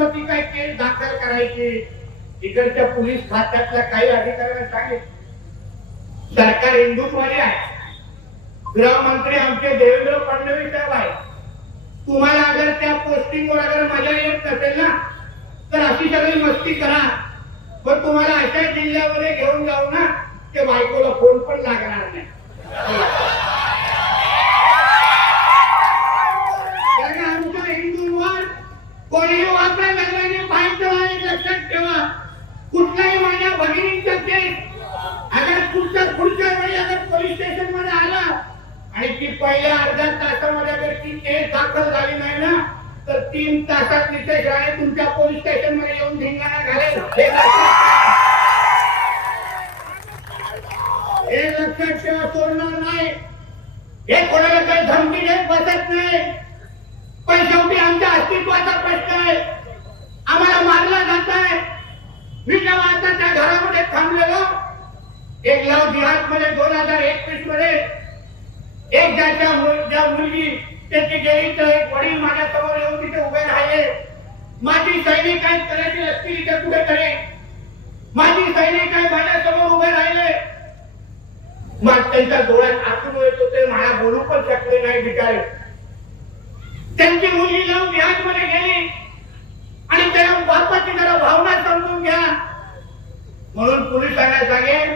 मग ती काय केस दाखल करायची इकडच्या पोलीस खात्यातल्या काही अधिकाऱ्यांना सांगेल सरकार हिंदुत्ववादी आहे गृहमंत्री आमचे देवेंद्र फडणवीस साहेब आहे तुम्हाला अगर त्या पोस्टिंगवर अगर मजा येत नसेल ना तर अशी सगळी मस्ती करा पण तुम्हाला अशा जिल्ह्यामध्ये घेऊन जाऊ ना ते बायकोला फोन पण लागणार नाही आमच्या हिंदूंवर कोणी वापरा लागल्याने पाहिजे लक्षात ठेवा कुठल्याही माझ्या भगिनींचा केस अगर पुढच्या वेळी अगर पोलीस स्टेशन मध्ये आला आणि ती पहिल्या अर्ध्या तासामध्ये अगर ती केस दाखल झाली नाही ना तर 3 तासात नितेश राणे तुमच्या पोलीस स्टेशन मध्ये येऊन धिंगाणा घालेल हे लक्षात ठेवा सोडणार नाही हे कोणाला काही धमकी देत बसत नाही पण शेवटी आमच्या अस्तित्वाचा प्रश्न आहे आम्हाला मारला जात आहे मी जेव्हा आता त्या घरामध्ये थांबलेलो एक लव जिहाद मध्ये 2021 मध्ये एक ज्या मुलगी त्याची गेली तर एक वडील माझ्या समोर येऊन तिथे उभे राहिले माझी सैनिक काय करायची असतील तिथे पुढे करे माझी सैनिक काय माझ्या समोर उभे राहिले मग त्यांच्या डोळ्यात आसून येत होते मला बोलू पण शकले नाही बिचारे त्यांची मुलगी लव जिहाद मध्ये गेली आणि त्या बापाची जरा भावना समजून घ्या म्हणून पोलिसांना सांगेल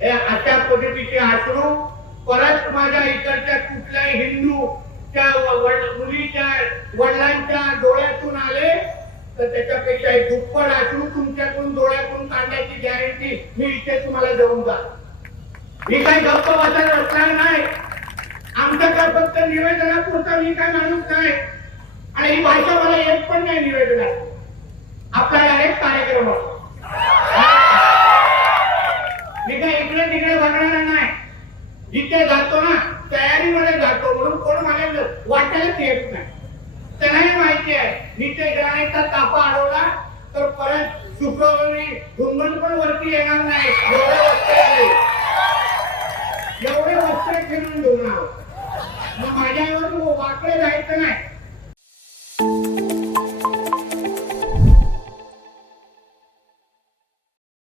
हे अशा पद्धतीचे आसरू परत माझ्या इकडच्या कुठल्याही हिंदूच्या मुलीच्या वडिलांच्या डोळ्यातून आले तर त्याच्यापेक्षा दुप्पट आसरू तुमच्याकडून डोळ्यातून काढण्याची गॅरंटी मी इथे तुम्हाला देऊन जा मी काही गप्प बसायला असणार नाही आमचं काय फक्त निवेदनापुरता मी काय माणूस नाही आणि ही भाषा मला येत पण नाही निवेदनात आपला डायरेक्ट कार्यक्रम मी काय इकडे तिकडे बघणार नाही जिथे जातो ना तयारीमध्ये जातो म्हणून कोण मला वाटायलाच येत नाही त्यांनाही माहिती आहे नितेश राणेचा तापा अडवला तर परत शुक्रवारी घुंगण पण वरती येणार नाही एवढे वस्त्र फिरून घेऊन आहोत मग माझ्यावर वाकडे जायचं नाही